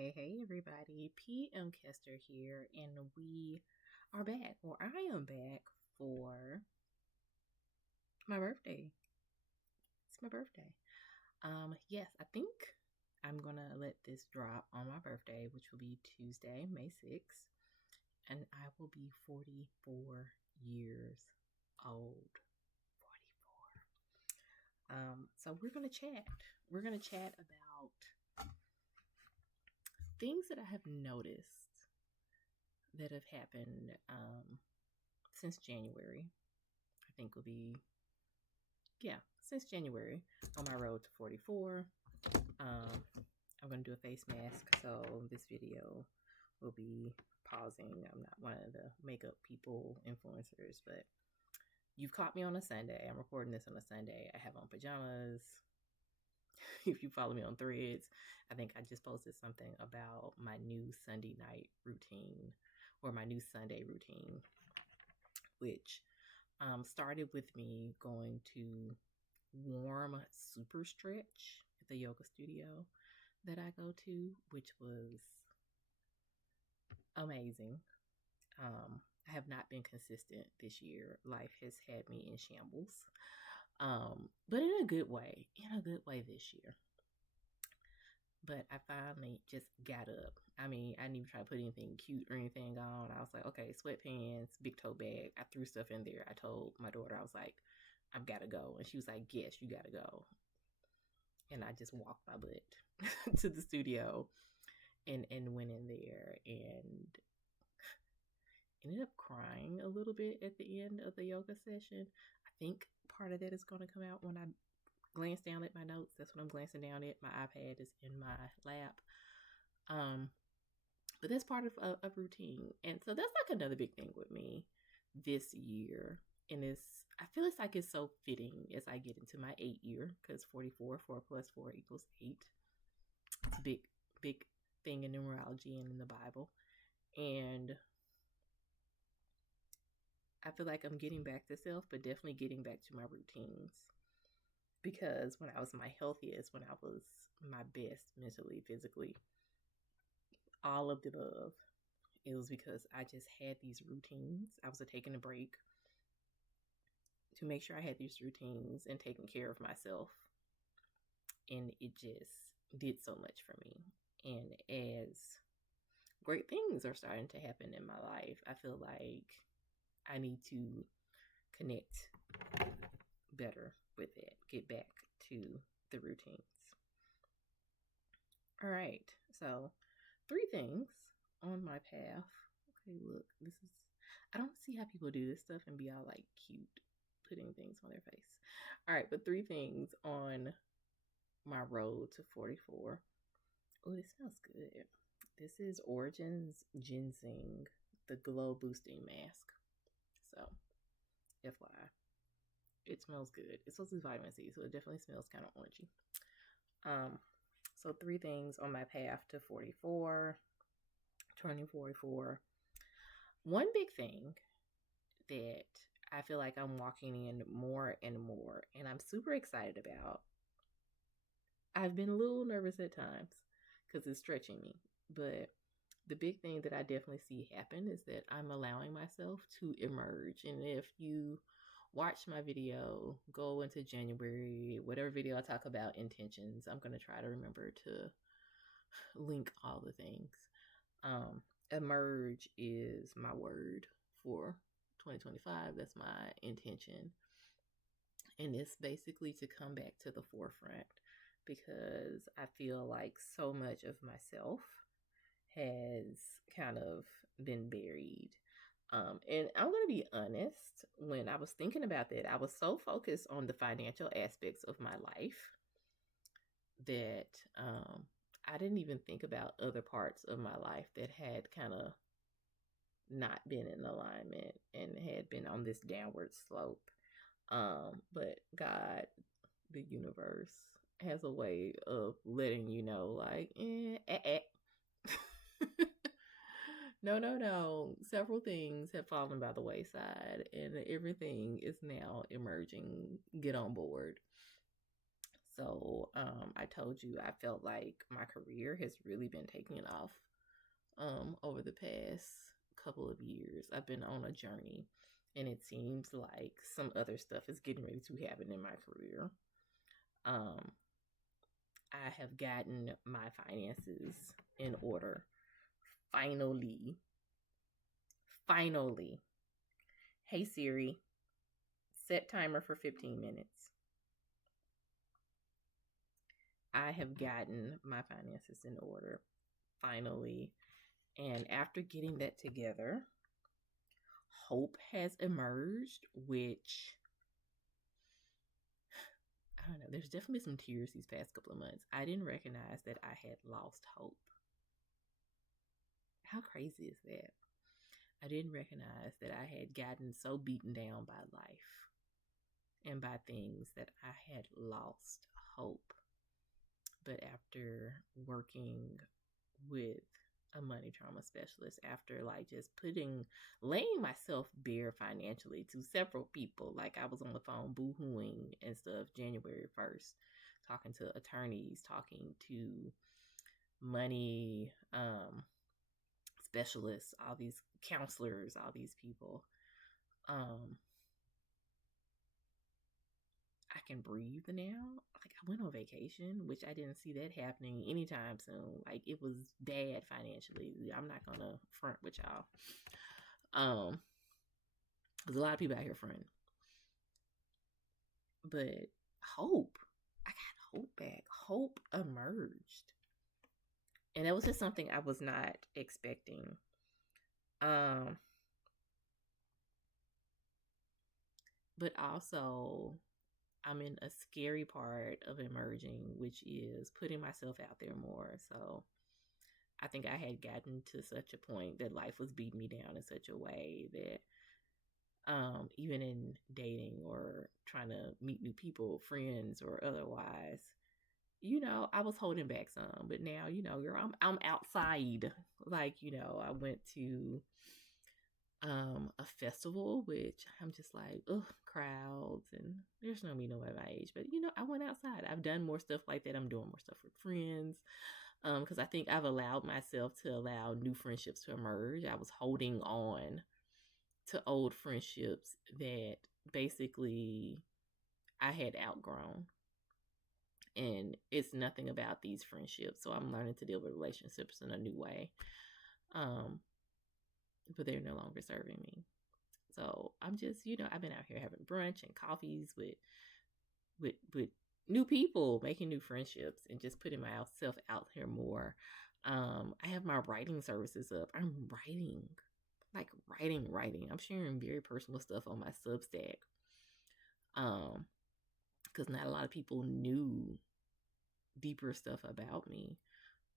Hey, everybody. PM Kester here, and we are back, or I am back for my birthday. It's my birthday. Yes, I think I'm gonna let this drop on my birthday, which will be Tuesday, May 6th, and I will be 44 years old. 44. So we're gonna chat. We're gonna chat about things that I have noticed that have happened since January. I think will be, since January on my road to 44. I'm going to do a face mask, so this video will be pausing. I'm not one of the makeup people, influencers, but you've caught me on a Sunday. I'm recording this on a Sunday. I have on pajamas. If you follow me on Threads, I think I just posted something about my new Sunday night routine, or my new Sunday routine, which started with me going to warm super stretch at the yoga studio that I go to, which was amazing. I have not been consistent this year. Life has had me in shambles, but in a good way this year. But I finally just got up. I mean, I didn't even try to put anything cute or anything on. I was like, okay, sweatpants, big tote bag. I threw stuff in there. I told my daughter, I was like, I've got to go. And she was like, yes, you got to go. And I just walked my butt to the studio and went in there and ended up crying a little bit at the end of the yoga session. I think part of that is going to come out when I glance down at my notes. That's what I'm glancing down at. My iPad is in my lap. But that's part of a routine. And so that's like another big thing with me this year. And I feel like it's so fitting as I get into my 8th year, because 44, 4 plus 4 equals 8. It's a big thing in numerology and in the Bible. And I feel like I'm getting back to self, but definitely getting back to my routines. Because when I was my healthiest, when I was my best mentally, physically, all of the above, it was because I just had these routines. I was taking a break to make sure I had these routines and taking care of myself. And it just did so much for me. And as great things are starting to happen in my life, I feel like I need to connect better with it, get back to the routines. All right, so 3 things on my path. Okay, look, I don't see how people do this stuff and be all like cute, putting things on their face. All right, but 3 things on my road to 44. Oh, this smells good. This is Origins Ginseng, the glow boosting mask. So, FYI, it smells good. It's supposed to be vitamin C, so it definitely smells kind of orangey. So 3 things on my path to 44, turning 44. One big thing that I feel like I'm walking in more and more, and I'm super excited about. I've been a little nervous at times because it's stretching me, but the big thing that I definitely see happen is that I'm allowing myself to emerge. And if you watch my video, go into January, whatever video I talk about intentions, I'm going to try to remember to link all the things. Emerge is my word for 2025. That's my intention. And it's basically to come back to the forefront, because I feel like so much of myself has kind of been buried. And I'm going to be honest, when I was thinking about that, I was so focused on the financial aspects of my life that I didn't even think about other parts of my life that had kind of not been in alignment and had been on this downward slope. But God, the universe, has a way of letting you know, like, No. Several things have fallen by the wayside, and everything is now emerging. Get on board. So I told you I felt like my career has really been taking off over the past couple of years. I've been on a journey, and it seems like some other stuff is getting ready to happen in my career. Um, I have gotten my finances in order. Finally. Finally. Hey Siri, set timer for 15 minutes. I have gotten my finances in order. Finally. And after getting that together, hope has emerged, which I don't know. There's definitely some tears these past couple of months. I didn't recognize that I had lost hope. How crazy is that? I didn't recognize that I had gotten so beaten down by life and by things that I had lost hope. But after working with a money trauma specialist, after like just laying myself bare financially to several people, like I was on the phone boo-hooing and stuff January 1st, talking to attorneys, talking to money specialists, all these counselors, all these people. I can breathe now. Like I went on vacation, which I didn't see that happening anytime soon. Like it was bad financially. I'm not gonna front with y'all. There's a lot of people out here fronting. But hope. I got hope back. Hope emerged. And that was just something I was not expecting. But also I'm in a scary part of emerging, which is putting myself out there more. So I think I had gotten to such a point that life was beating me down in such a way that even in dating or trying to meet new people, friends or otherwise, I was holding back some. But now, girl, I'm outside. Like, I went to a festival, which I'm just like, ugh, crowds, and there's no me nobody my age. But I went outside. I've done more stuff like that. I'm doing more stuff with friends. Because I think I've allowed myself to allow new friendships to emerge. I was holding on to old friendships that basically I had outgrown. And it's nothing about these friendships. So I'm learning to deal with relationships in a new way. But they're no longer serving me. So I'm just, I've been out here having brunch and coffees with new people, making new friendships, and just putting myself out here more. I have my writing services up. I'm writing. I'm sharing very personal stuff on my Substack. Because not a lot of people knew deeper stuff about me.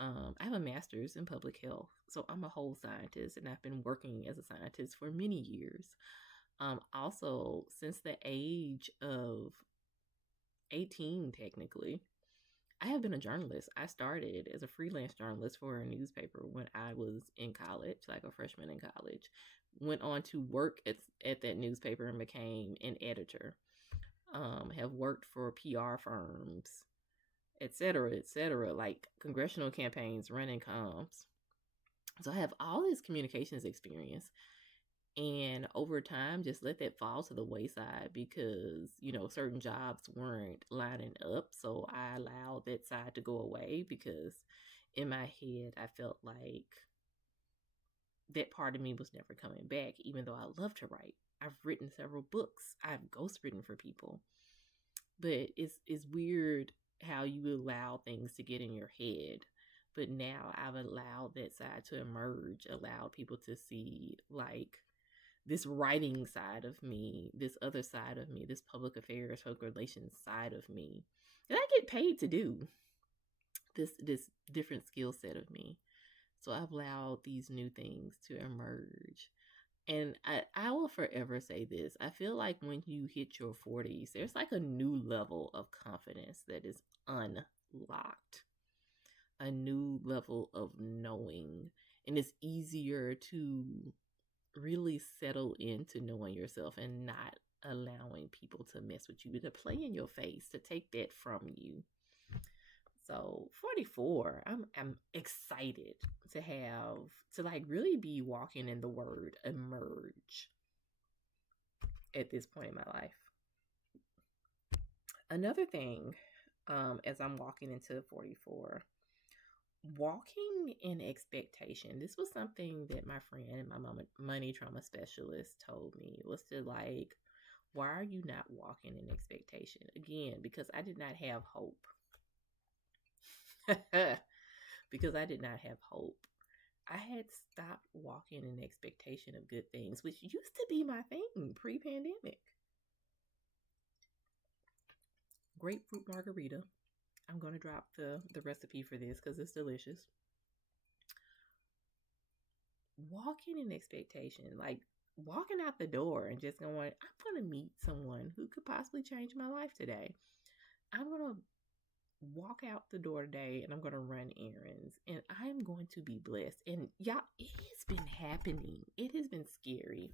I have a master's in public health, so I'm a whole scientist, and I've been working as a scientist for many years. Also, since the age of 18, technically, I have been a journalist. I started as a freelance journalist for a newspaper when I was in college, like a freshman in college. Went on to work at that newspaper and became an editor. Have worked for PR firms, et cetera, like congressional campaigns, running comms. So I have all this communications experience. And over time, just let that fall to the wayside because, certain jobs weren't lining up. So I allowed that side to go away because in my head, I felt like that part of me was never coming back, even though I love to write. I've written several books. I've ghostwritten for people. But it's weird how you allow things to get in your head. But now I've allowed that side to emerge, allowed people to see like this writing side of me, this other side of me, this public affairs, public relations side of me. And I get paid to do this different skill set of me. So I've allowed these new things to emerge. And I will forever say this. I feel like when you hit your 40s, there's like a new level of confidence that is unlocked. A new level of knowing. And it's easier to really settle into knowing yourself and not allowing people to mess with you, to play in your face, to take that from you. So 44, I'm excited to like really be walking in the word emerge at this point in my life. Another thing, as I'm walking into 44, walking in expectation. This was something that my friend and my money trauma specialist told me, was to like, why are you not walking in expectation? Again, because I did not have hope. Because I did not have hope. I had stopped walking in expectation of good things, which used to be my thing pre-pandemic. Grapefruit margarita. I'm going to drop the recipe for this because it's delicious. Walking in expectation, like walking out the door and just going, I'm going to meet someone who could possibly change my life today. I'm going to walk out the door today and I'm going to run errands and I'm going to be blessed. And y'all, it has been happening. It has been scary.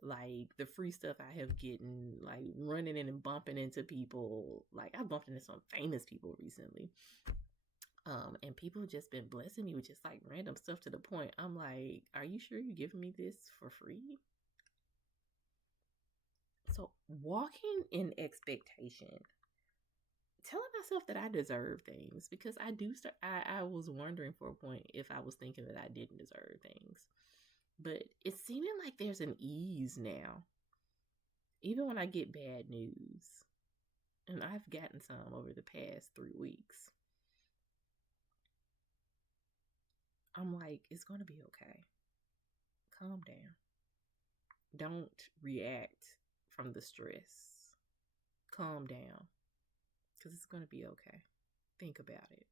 Like the free stuff I have gotten, like running in and bumping into people. Like I bumped into some famous people recently. And people have just been blessing me with just like random stuff to the point I'm like, are you sure you're giving me this for free? So walking in expectation, telling myself that I deserve things, because I was wondering for a point if I was thinking that I didn't deserve things. But it's seeming like there's an ease now. Even when I get bad news, and I've gotten some over the past 3 weeks, I'm like, it's going to be okay. Calm down. Don't react from the stress. Calm down. Because it's going to be okay. Think about it.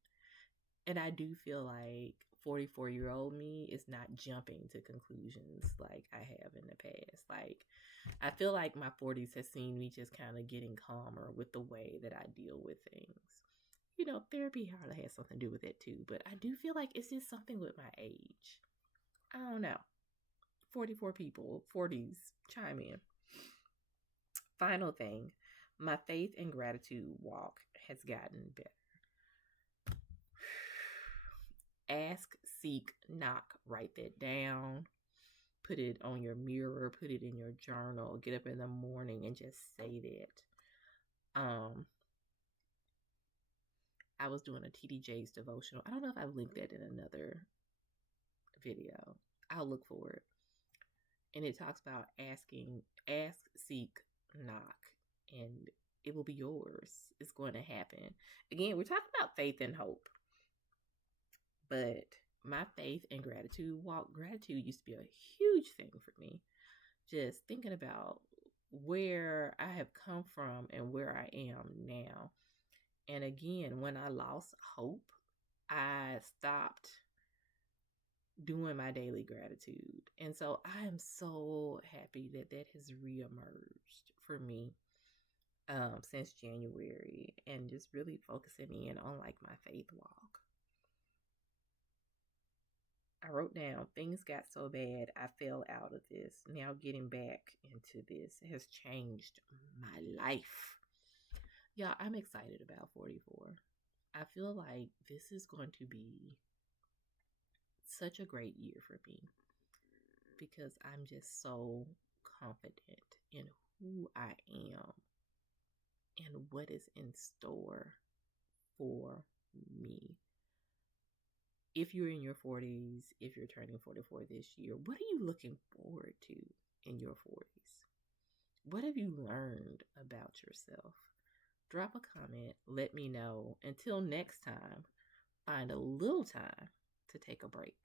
And I do feel like 44-year-old me is not jumping to conclusions like I have in the past. Like, I feel like my 40s has seen me just kind of getting calmer with the way that I deal with things. You know, therapy hardly has something to do with it too, but I do feel like it's just something with my age. I don't know. 44 people, 40s, chime in. Final thing, my faith and gratitude walk has gotten better. Ask, seek, knock. Write that down. Put it on your mirror. Put it in your journal. Get up in the morning and just say that. I was doing a TD Jakes devotional. I don't know if I've linked that in another video. I'll look for it. And it talks about ask, seek, knock, and it will be yours. It's going to happen. Again, we're talking about faith and hope. But my faith and gratitude walk, gratitude used to be a huge thing for me. Just thinking about where I have come from and where I am now. And again, when I lost hope, I stopped doing my daily gratitude. And so I am so happy that that has reemerged for me since January, and just really focusing in on like my faith walk. I wrote down, things got so bad I fell out of this. Now getting back into this has changed my life. Yeah, I'm excited about 44. I feel like this is going to be such a great year for me because I'm just so confident in who I am and what is in store for me. If you're in your 40s, if you're turning 44 this year, what are you looking forward to in your 40s? What have you learned about yourself? Drop a comment, let me know. Until next time, find a little time to take a break.